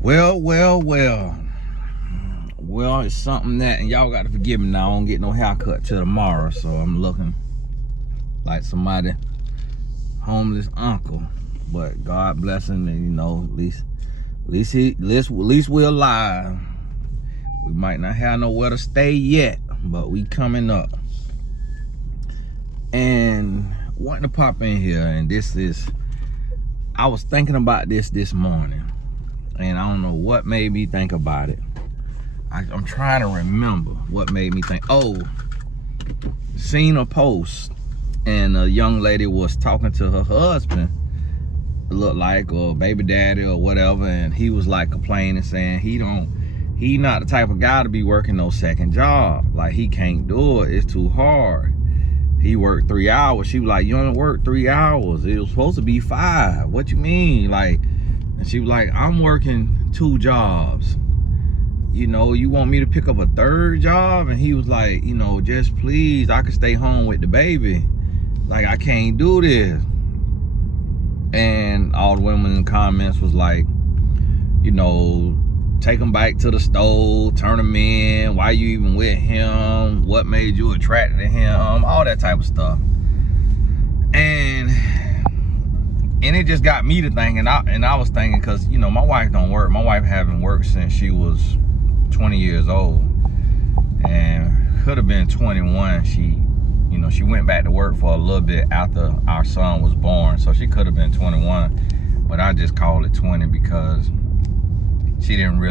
Well, it's something that, and y'all got to forgive me now, I don't get no haircut till tomorrow, so I'm looking like somebody homeless uncle. But God bless him, and you know, at least we're alive. We might not have nowhere to stay yet, but we coming up. And wanting to pop in here, and I was thinking about this morning, and I don't know what made me think about it. I'm trying to remember what made me think. Oh, seen a post, and a young lady was talking to her husband, looked like, or baby daddy or whatever, and he was like complaining, saying he not the type of guy to be working no second job. Like, he can't do it, it's too hard. He worked 3 hours. She was like, you only work 3 hours. It was supposed to be 5. What you mean? Like, and she was like, I'm working 2 jobs. You know, you want me to pick up a 3rd job? And he was like, you know, just please, I could stay home with the baby. Like, I can't do this. And all the women in the comments was like, you know, take him back to the stove, turn him in, why you even with him, what made you attracted to him, all that type of stuff. And it just got me to thinking, and I was thinking, because, you know, my wife don't work. My wife haven't worked since she was 20 years old, and could have been 21. She went back to work for a little bit after our son was born, so she could have been 21, but I just call it 20 because she didn't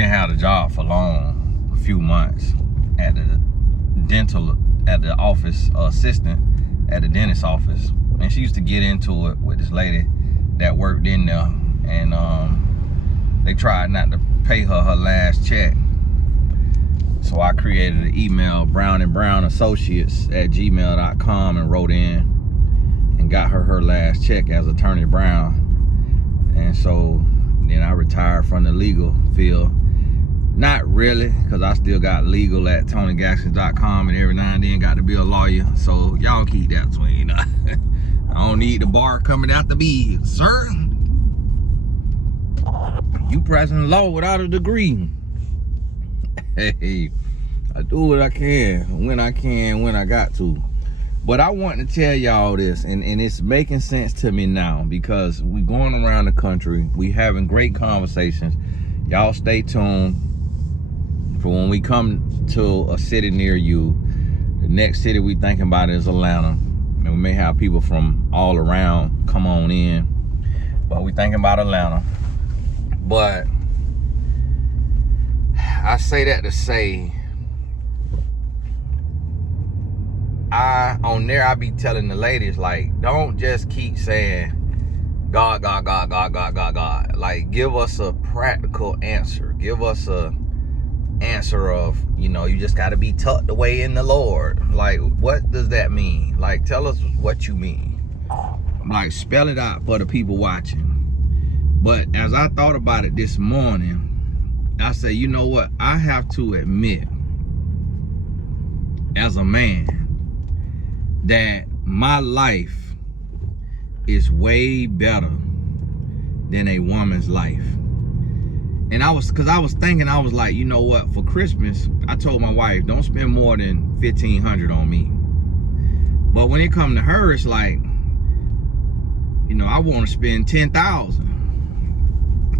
have the job for long, a few months at the office, assistant at the dentist's office. And she used to get into it with this lady that worked in there, and they tried not to pay her last check. So I created an email, brownandbrownassociates@gmail.com, and wrote in and got her last check as Attorney Brown. And so then I retired from the legal field. Not really, because I still got legal at TonyGaskins.com, and every now and then got to be a lawyer. So y'all keep that between. I don't need the bar coming after me, sir. You practicing law without a degree. Hey, I do what I can, when I got to. But I want to tell y'all this, and it's making sense to me now, because we going around the country, we having great conversations. Y'all stay tuned for when we come to a city near you. The next city we thinking about is Atlanta, and we may have people from all around come on in, but we thinking about Atlanta. But I say that to say, I be telling the ladies, like, don't just keep saying God. Like, give us a practical answer. Give us a answer of, you know, you just got to be tucked away in the Lord. Like, what does that mean? Like, tell us what you mean. Like, spell it out for the people watching. But as I thought about it this morning, I say, you know what? I have to admit, as a man, that my life is way better than a woman's life. And because I was thinking, I was like, you know what? For Christmas, I told my wife, don't spend more than $1,500 on me. But when it comes to her, it's like, you know, I want to spend $10,000.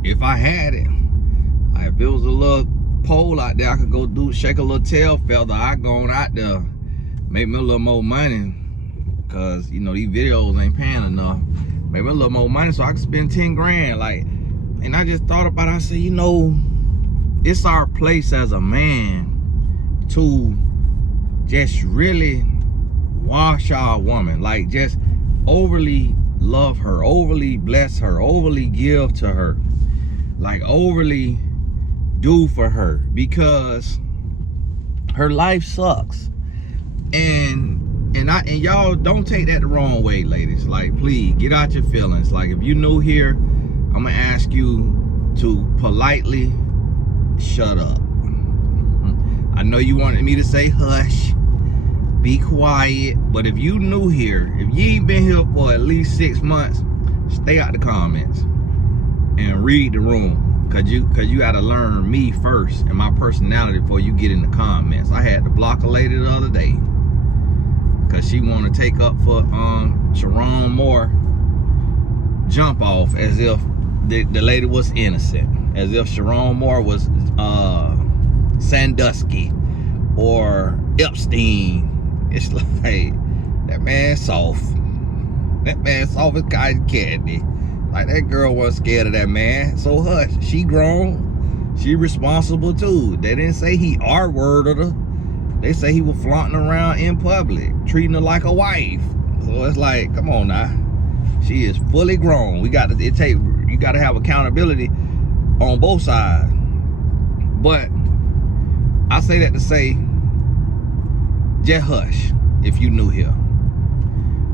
If I had it, like, if it was a little pole out there, I could go shake a little tail feather. I go out there, make me a little more money, because, you know, these videos ain't paying enough. Make me a little more money so I can spend 10 grand. Like, and I just thought about it. I said, you know, it's our place as a man to just really wash our woman. Like, just overly love her, overly bless her, overly give to her. Like, overly do for her, because her life sucks. And y'all don't take that the wrong way, ladies. Like, please get out your feelings. Like, if you new here, I'm gonna ask you to politely shut up. I know you wanted me to say hush, be quiet, but if you new here, if you ain't been here for at least 6 months, stay out the comments and and read the room, cause you gotta learn me first and my personality before you get in the comments. I had to block a lady the other day cause she wanted to take up for Sharon Moore jump off as if the lady was innocent, as if Sharon Moore was Sandusky or Epstein. It's like, that man soft. That man soft as cotton candy. Like, that girl wasn't scared of that man. So hush, she grown, she responsible too. They didn't say he R-worded her. They say he was flaunting around in public, treating her like a wife. So it's like, come on now. She is fully grown. You gotta have accountability on both sides. But I say that to say, just hush if you new here.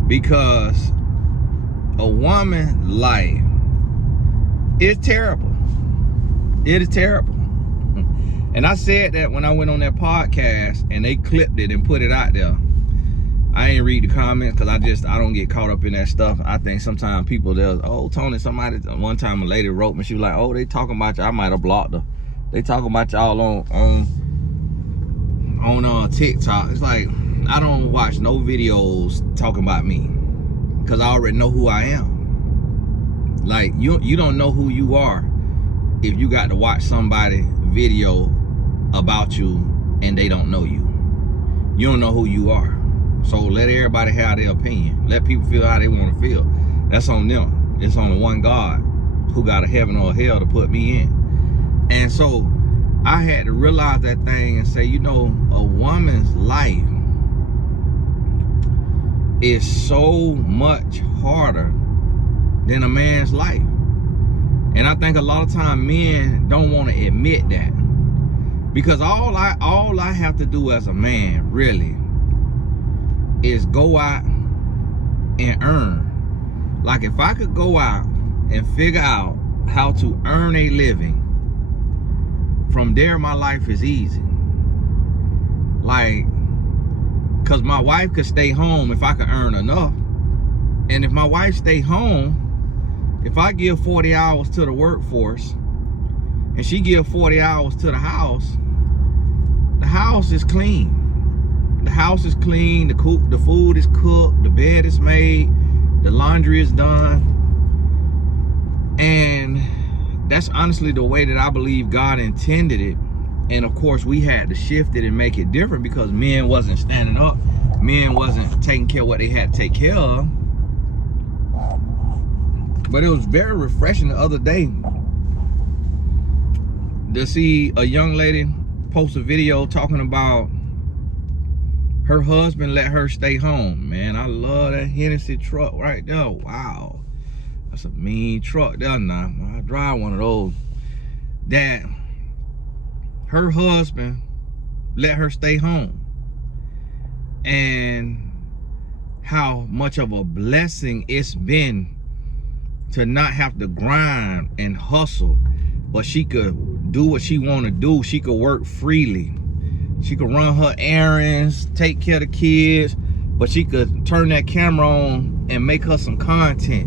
Because a woman's life is terrible. It is terrible. And I said that when I went on that podcast and they clipped it and put it out there. I ain't read the comments because I don't get caught up in that stuff. I think sometimes people, oh, Tony, one time a lady wrote me, she was like, oh, they talking about you. I might have blocked her. They talking about y'all on TikTok. It's like, I don't watch no videos talking about me because I already know who I am. Like, you don't know who you are if you got to watch somebody video about you and they don't know you. You don't know who you are. So let everybody have their opinion. Let people feel how they want to feel. That's on them. It's on the one God who got a heaven or a hell to put me in. And so I had to realize that thing and say, you know, a woman's life is so much harder than a man's life. And I think a lot of times men don't want to admit that. Because all I have to do as a man, really, is go out and earn. Like, if I could go out and figure out how to earn a living, from there my life is easy. Like, because my wife could stay home if I could earn enough. And if my wife stay home, if I give 40 hours to the workforce and she give 40 hours to the house is clean. The house is clean, the food is cooked, the bed is made, the laundry is done. And that's honestly the way that I believe God intended it. And of course, we had to shift it and make it different because men wasn't standing up. Men wasn't taking care of what they had to take care of. But it was very refreshing the other day to see a young lady post a video talking about her husband let her stay home. Man, I love that Hennessy truck right there. Wow. That's a mean truck there now. I drive one of those. That her husband let her stay home. And how much of a blessing it's been to not have to grind and hustle, but she could do what she want to do. She could work freely. She could run her errands, take care of the kids, but she could turn that camera on and make her some content.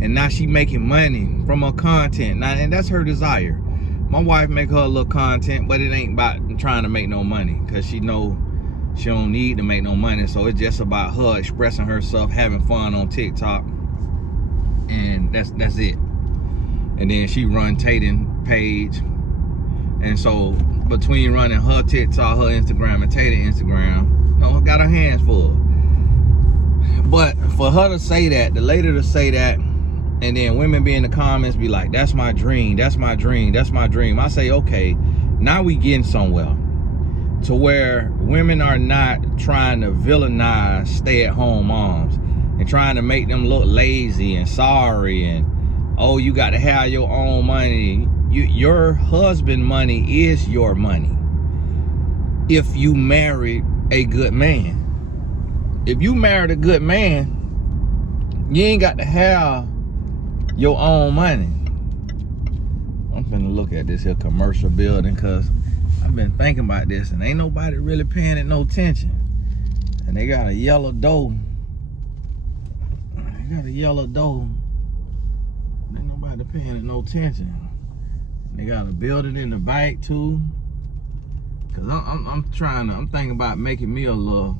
And now she making money from her content. Now, and that's her desire. My wife make her a little content, but it ain't about trying to make no money because she know she don't need to make no money. So it's just about her expressing herself, having fun on TikTok. And that's it. And then she run Tatum page. And so between running her TikTok, her Instagram, and Tatum Instagram, you know, got her hands full. But for her to say that, the lady to say that, and then women be in the comments be like, that's my dream, that's my dream, that's my dream. I say, okay, now we getting somewhere to where women are not trying to villainize stay-at-home moms and trying to make them look lazy and sorry and, oh, you got to have your own money. Your husband money is your money if you married a good man. If you married a good man, you ain't got to have your own money. I'm finna look at this here commercial building because I've been thinking about this and ain't nobody really paying it no attention. And they got a yellow door. They got a yellow door. Ain't nobody Nobody paying no attention. They got a building in the back too. Cause I'm thinking about making me a little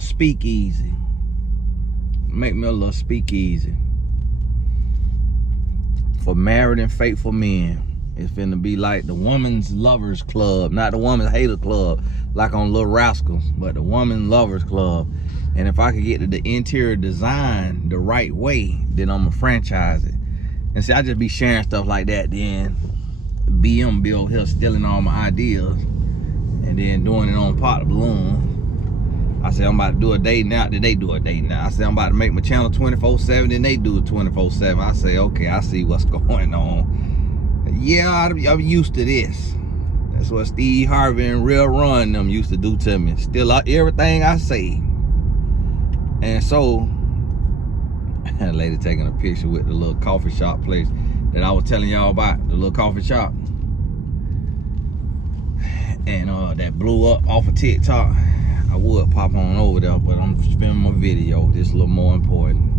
speakeasy. Make me a little speakeasy for married and faithful men. It's finna be like the woman's lovers club, not the woman's hater club, like on Little Rascals, but the woman lovers club. And if I could get the interior design the right way, then I'm gonna franchise it. And see, I just be sharing stuff like that, then BM Bill here stealing all my ideas and then doing it on Pot the Balloon. I said I'm about to do a day now, then they do a day now. I said I'm about to make my channel 24/7, then they do it 24/7. I say, okay, I see what's going on. Yeah, I'm used to this. That's what Steve Harvey and Real Run them used to do to me. Still everything I say. And so, a lady taking a picture with the little coffee shop place that I was telling y'all about, the little coffee shop. And that blew up off of TikTok. I would pop on over there, but I'm filming my video. This is a little more important.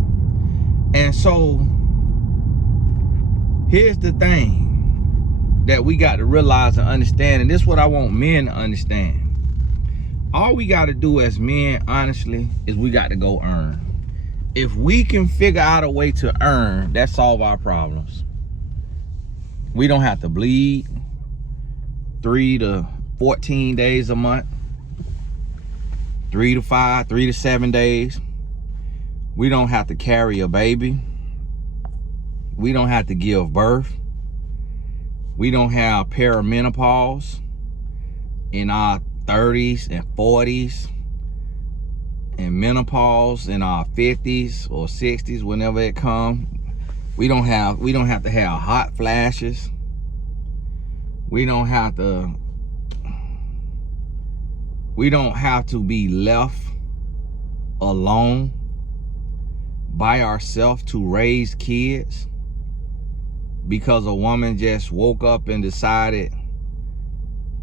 And so, here's the thing that we got to realize and understand, and this is what I want men to understand. All we got to do as men, honestly, is we got to go earn. If we can figure out a way to earn, that solve our problems. We don't have to bleed 3 to 14 days a month, 3 to 5, 3 to 7 days. We don't have to carry a baby. We don't have to give birth. We don't have perimenopause in our 30s and 40s, and menopause in our 50s or 60s, whenever it comes. We don't have to have hot flashes. We don't have to be left alone by ourselves to raise kids because a woman just woke up and decided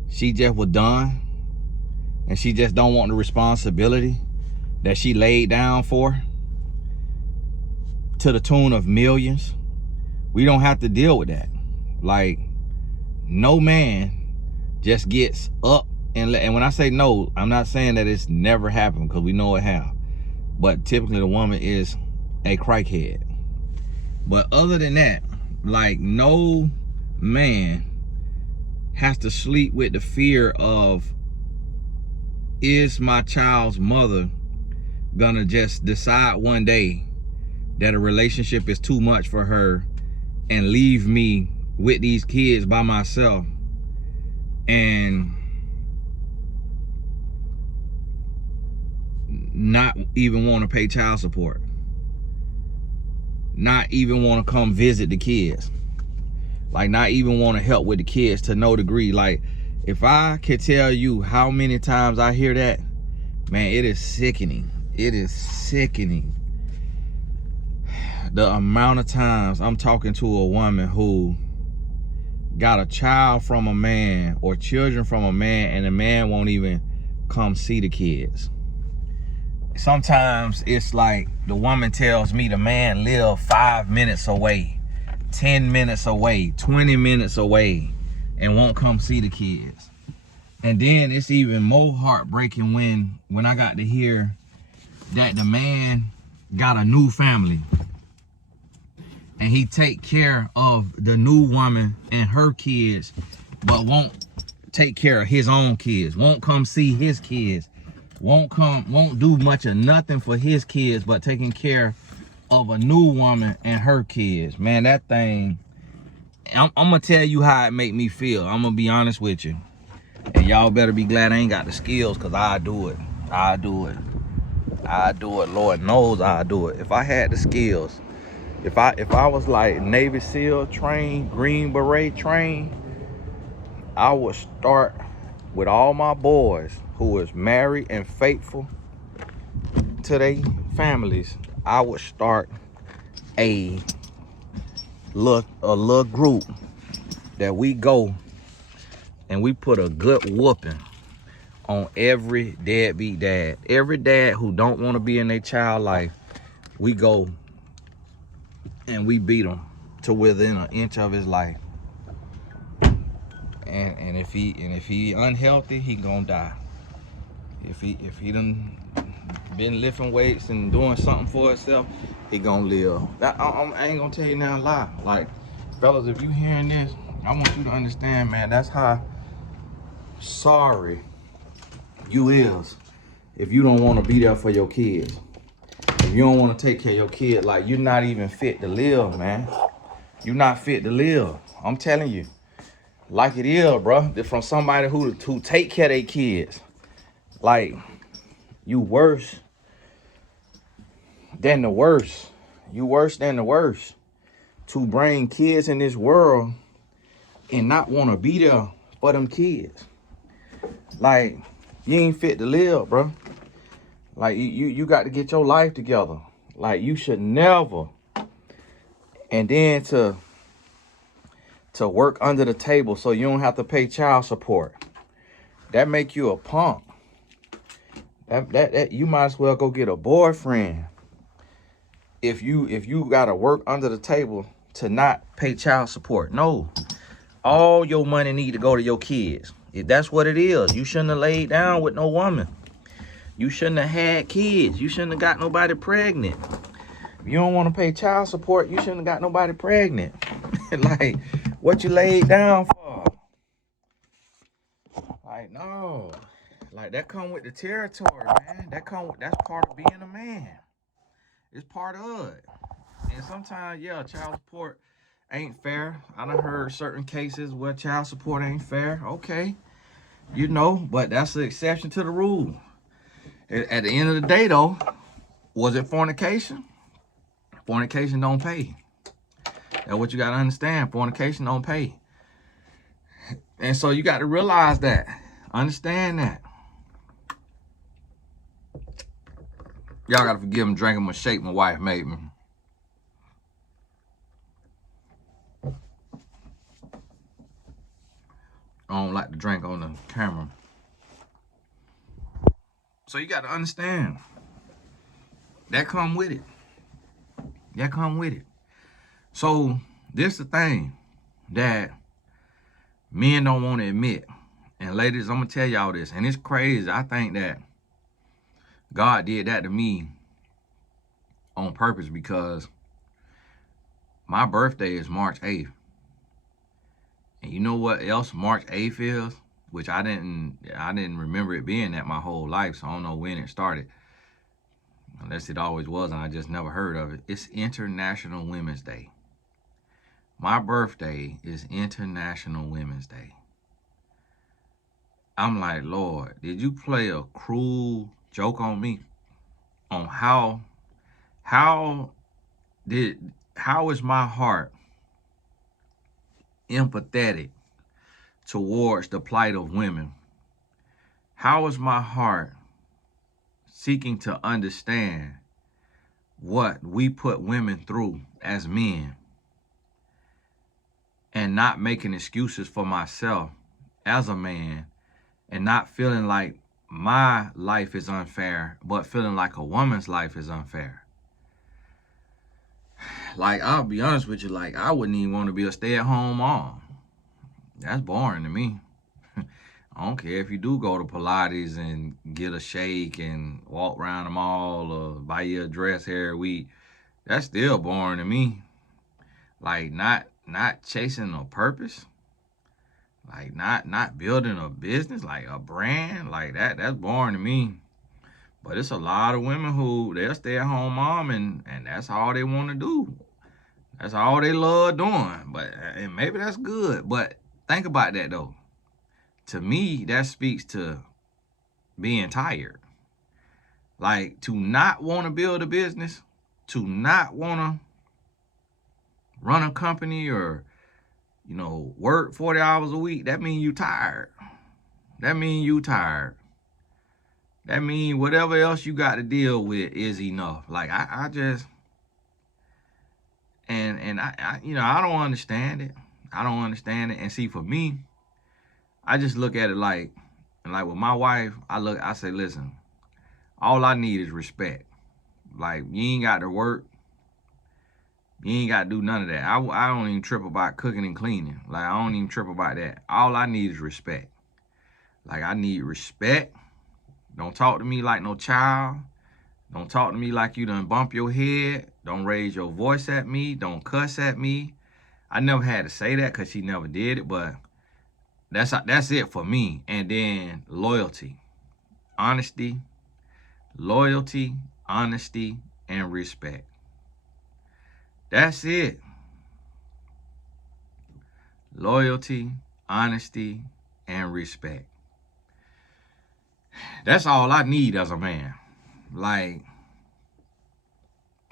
she just was done and she just don't want the responsibility that she laid down for to the tune of millions. We don't have to deal with that. Like, no man just gets up and when I say no, I'm not saying that it's never happened, because we know it have. But typically the woman is a crackhead. But other than that, like, no man has to sleep with the fear of, is my child's mother gonna just decide one day that a relationship is too much for her and leave me with these kids by myself and not even want to pay child support, not even want to come visit the kids, like not even want to help with the kids to no degree. Like, if I could tell you how many times I hear that, man, it is sickening. It is sickening. The amount of times I'm talking to a woman who got a child from a man or children from a man, and the man won't even come see the kids. Sometimes it's like the woman tells me the man live 5 minutes away, 10 minutes away, 20 minutes away, and won't come see the kids. And then it's even more heartbreaking when I got to hear that the man got a new family and he take care of the new woman and her kids, but won't take care of his own kids, won't come see his kids, won't do much of nothing for his kids, but taking care of a new woman and her kids. Man, that thing, I'm gonna tell you how it make me feel. I'm gonna be honest with you. And y'all better be glad I ain't got the skills, because I do it. I do it. Lord knows I do it. If I had the skills, if I was like Navy SEAL trained, Green Beret trained, I would start with all my boys who is married and faithful to their families. I would start a little group that we go and we put a good whooping on every deadbeat dad. Every dad who don't want to be in their child life, we go and we beat him to within an inch of his life. And if he unhealthy, he gonna die. If he done been lifting weights and doing something for himself, he gonna live. I ain't gonna tell you now lie. Like, fellas, if you hearing this, I want you to understand, man, that's how sorry you is if you don't want to be there for your kids. If you don't want to take care of your kid, like, you're not even fit to live, man. You're not fit to live. I'm telling you. Like it is, bro. From somebody who take care of their kids. Like, you worse than the worst. You worse than the worst. To bring kids in this world and not want to be there for them kids. Like, you ain't fit to live, bro. Like, you got to get your life together. Like, you should never. And then to work under the table so you don't have to pay child support. That make you a punk. That you might as well go get a boyfriend. If you gotta work under the table to not pay child support. No. All your money need to go to your kids. If that's what it is, you shouldn't have laid down with no woman. You shouldn't have had kids. You shouldn't have got nobody pregnant. If you don't want to pay child support, you shouldn't have got nobody pregnant. Like, what you laid down for? Like, no. Like, that come with the territory, man. That's part of being a man. It's part of it. And sometimes, yeah, child support ain't fair. I done heard certain cases where child support ain't fair. Okay. You know, but that's the exception to the rule. At the end of the day, though, was it fornication? Fornication don't pay. That's what you got to understand. Fornication don't pay. And so you got to realize that. Understand that. Y'all got to forgive me drinking my shake my wife made me. I don't like to drink on the camera. So you got to understand. That come with it. That come with it. So this the thing that men don't want to admit. And ladies, I'm going to tell y'all this. And it's crazy. I think that God did that to me on purpose because my birthday is March 8th. And you know what else March 8th is? Which I didn't remember it being that my whole life, so I don't know when it started. Unless it always was and I just never heard of it. It's International Women's Day. My birthday is International Women's Day. I'm like, Lord, did you play a cruel joke on me? On how is my heart empathetic towards the plight of women? How is my heart seeking to understand what we put women through as men and not making excuses for myself as a man and not feeling like my life is unfair, but feeling like a woman's life is unfair? Like, I'll be honest with you, like, I wouldn't even want to be a stay-at-home mom. That's boring to me. I don't care if you do go to Pilates and get a shake and walk around the mall or buy you a dress every week. That's still boring to me. Like, not chasing a purpose. Like, not building a business, like a brand. Like, that's boring to me. But it's a lot of women who, they'll stay at home mom and that's all they want to do. That's all they love doing. But and maybe that's good. But think about that, though. To me, that speaks to being tired. Like, to not want to build a business, to not want to run a company or, you know, work 40 hours a week, that means you tired. That means you tired. That means whatever else you got to deal with is enough. Like, I just, and I you know, I don't understand it. I don't understand it. And see, for me, I just look at it like, and like with my wife, I say, listen, all I need is respect. Like, you ain't got to work. You You ain't got to do none of that. I don't even trip about cooking and cleaning. Like, I don't even trip about that. All I need is respect. Like, I need respect. Don't talk to me like no child. Don't talk to me like you done bump your head. Don't raise your voice at me. Don't cuss at me. I never had to say that because she never did it, but that's it for me. And then loyalty, honesty, loyalty, honesty, and respect. That's it. Loyalty, honesty, and respect. That's all I need as a man. Like,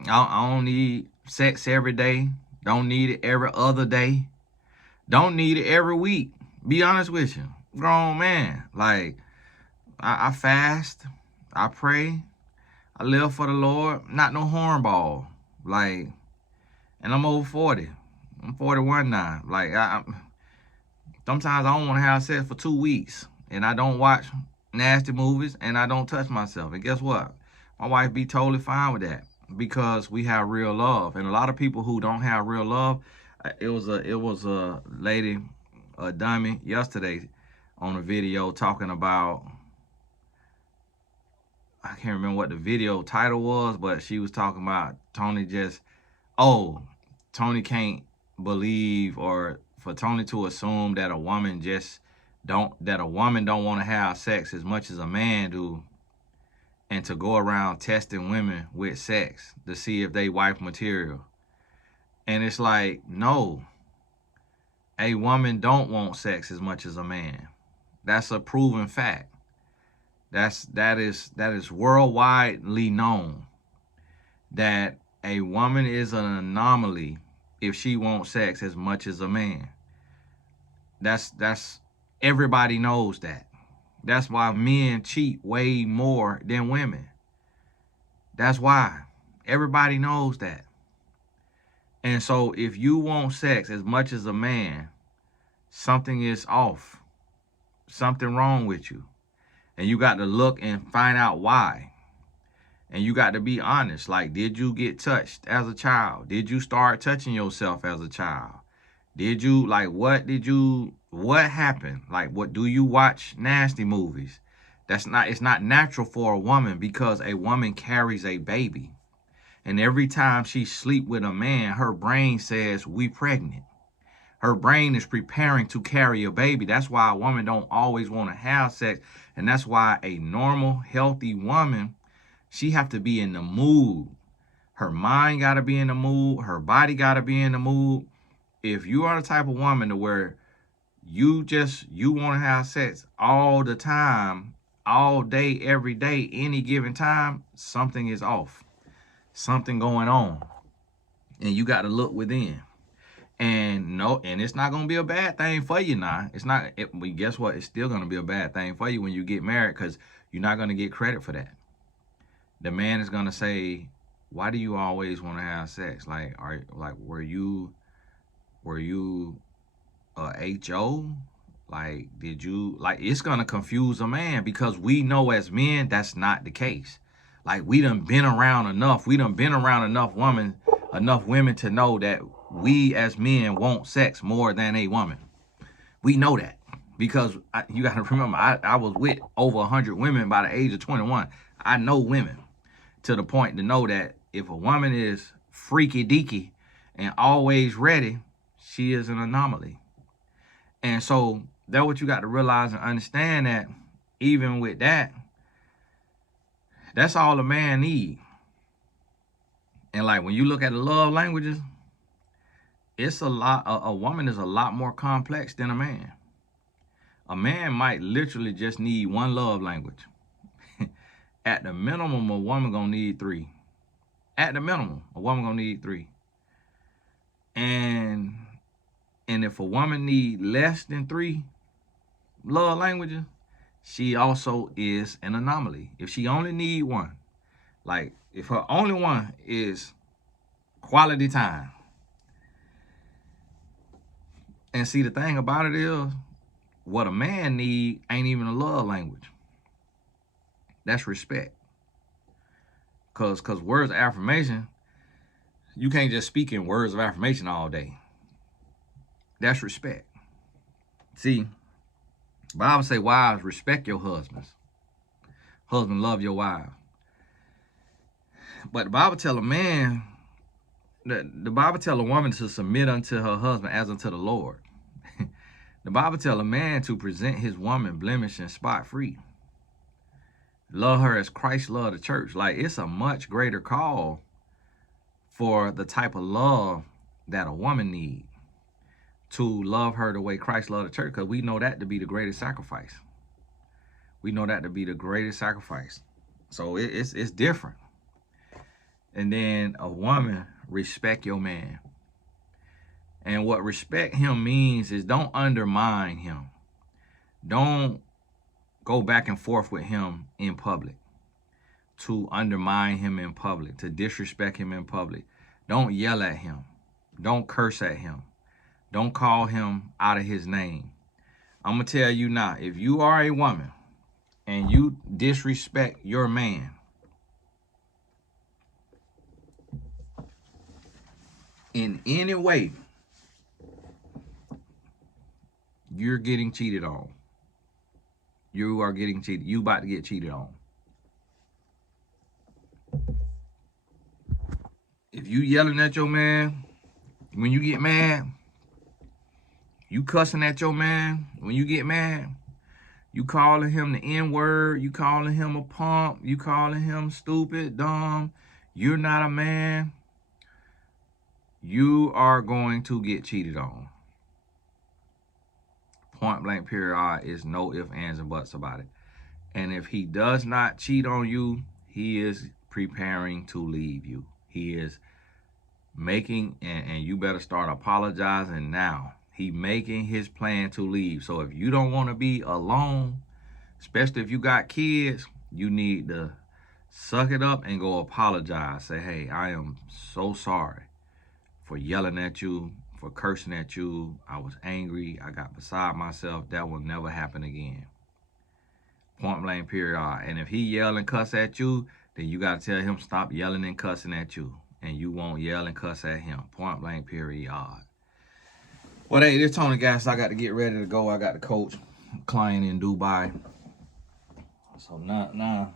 I don't need sex every day. Don't need it every other day. Don't need it every week. Be honest with you. Grown man. Like, I fast. I pray. I live for the Lord. Not no hornball. Like, and I'm over 40. I'm 41 now. Like, sometimes I don't want to have sex for 2 weeks. And I don't watch nasty movies. And I don't touch myself. And guess what? My wife be totally fine with that. Because we have real love. And a lot of people who don't have real love, it was a lady, a dummy, yesterday on a video talking about, I can't remember what the video title was, but she was talking about Tony Tony can't believe, or for Tony to assume that a woman don't want to have sex as much as a man do, and to go around testing women with sex to see if they wife material. And it's like, no, a woman don't want sex as much as a man. That's a proven fact. That is worldwidely known that a woman is an anomaly if she wants sex as much as a man. That's everybody knows that. That's why men cheat way more than women. That's why. Everybody knows that. And so if you want sex as much as a man, something is off. Something wrong with you. And you got to look and find out why. And you got to be honest. Like, did you get touched as a child? Did you start touching yourself as a child? Did you, like, what happened? Like, what, do you watch nasty movies? It's not natural for a woman, because a woman carries a baby. And every time she sleep with a man, her brain says, we pregnant. Her brain is preparing to carry a baby. That's why a woman don't always want to have sex. And that's why a normal, healthy woman, she have to be in the mood. Her mind got to be in the mood. Her body got to be in the mood. If you are the type of woman to where you want to have sex all the time, all day, every day, any given time, something is off. Something going on. And you got to look within. And it's not going to be a bad thing for you now. It's not, but guess what? It's still going to be a bad thing for you when you get married, because you're not going to get credit for that. The man is going to say, why do you always want to have sex? Like, were you a HO? Like, did you, like, it's going to confuse a man, because we know as men, that's not the case. Like, we done been around enough. We done been around enough women to know that we as men want sex more than a woman. We know that, because you got to remember, I was with over 100 women by the age of 21. I know women to the point to know that if a woman is freaky deaky and always ready, she is an anomaly. And so that's what you got to realize and understand, that even with that, that's all a man need. And like, when you look at the love languages, it's a woman is a lot more complex than a man. A man might literally just need one love language. At the minimum, a woman gonna need 3. At the minimum, a woman gonna need 3. And if a woman need less than 3 love languages, she also is an anomaly. If she only need 1, like if her only one is quality time. And see, the thing about it is, what a man need ain't even a love language. That's respect. Cause words of affirmation, You can't just speak in words of affirmation all day. That's respect. See, the Bible say, wives, respect your husbands. Husband, love your wife. But the Bible tell a man, the Bible tell a woman to submit unto her husband as unto the Lord. The Bible tell a man to present his woman blemished and spot free. Love her as Christ loved the church. Like, it's a much greater call for the type of love that a woman needs, to love her the way Christ loved the church, because we know that to be the greatest sacrifice. We know that to be the greatest sacrifice. So it's different. And then a woman, respect your man. And what respect him means is don't undermine him. Don't go back and forth with him in public, to undermine him in public, to disrespect him in public. Don't yell at him. Don't curse at him. Don't call him out of his name. I'm going to tell you now, if you are a woman and you disrespect your man, in any way, you're getting cheated on. You are getting cheated. You about to get cheated on. If you yelling at your man when you get mad, you cussing at your man when you get mad, you calling him the N-word, you calling him a punk, you calling him stupid, dumb, you're not a man, you are going to get cheated on. Point blank period is no ifs, ands, and buts about it. And if he does not cheat on you, he is preparing to leave you. He is making, and you better start apologizing now. He making his plan to leave. So if you don't want to be alone, especially if you got kids, you need to suck it up and go apologize. Say, hey, I am so sorry for yelling at you, for cursing at you. I was angry. I got beside myself. That will never happen again. Point blank period. And if he yell and cuss at you, then you got to tell him stop yelling and cussing at you. And you won't yell and cuss at him. Point blank period. Well, hey, this Tony guys, I got to get ready to go. I got to coach a client in Dubai. So now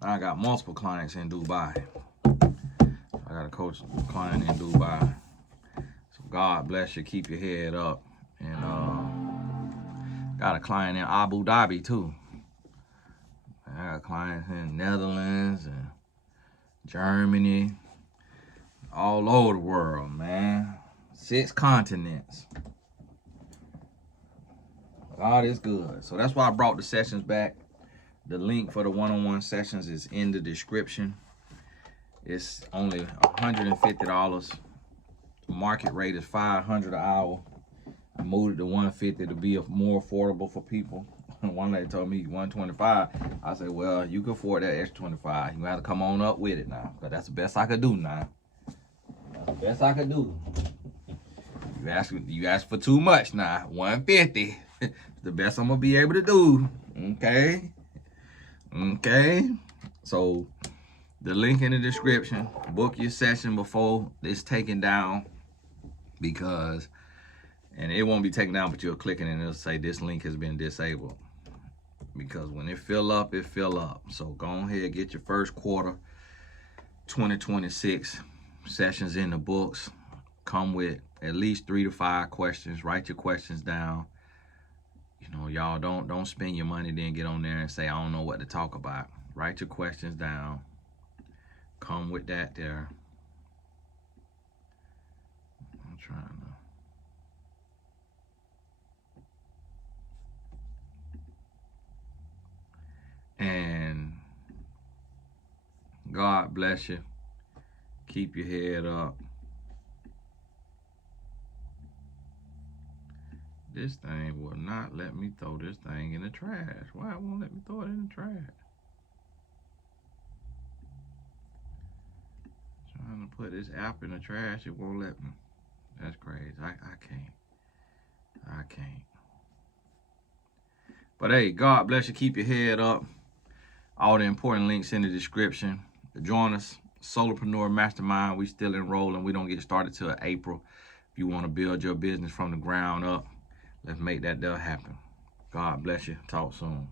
I got multiple clients in Dubai. I got to coach a client in Dubai. So God bless you. Keep your head up. And got a client in Abu Dhabi too. I got clients in Netherlands and Germany, all over the world, man. 6 continents. God is good. So that's why I brought the sessions back. The link for the one-on-one sessions is in the description. It's only $150. Market rate is $500 an hour. I moved it to $150 to be more affordable for people. One lady told me $125. I said, well, you can afford that extra $25. You have to come on up with it now, because that's the best I could do now. That's the best I could do. You ask for too much now. $150. The best I'm gonna be able to do. Okay. So the link in the description. Book your session before it's taken down, because, and it won't be taken down, but you'll click it and it'll say this link has been disabled. Because when it fill up, it fill up. So go ahead, get your first quarter 2026 sessions in the books. Come with at least 3 to 5 questions. Write your questions down. You know, y'all don't spend your money then get on there and say, I don't know what to talk about. Write your questions down. Come with that there. I'm trying to. And God bless you. Keep your head up. This thing will not let me throw this thing in the trash. Why it won't let me throw it in the trash? Trying to put this app in the trash, it won't let me. That's crazy. I can't. But hey, God bless you. Keep your head up. All the important links in the description. Join us Solopreneur Mastermind, we still enrolling. We don't get started till April. If you want to build your business from the ground up, let's make that happen. God bless you. Talk soon.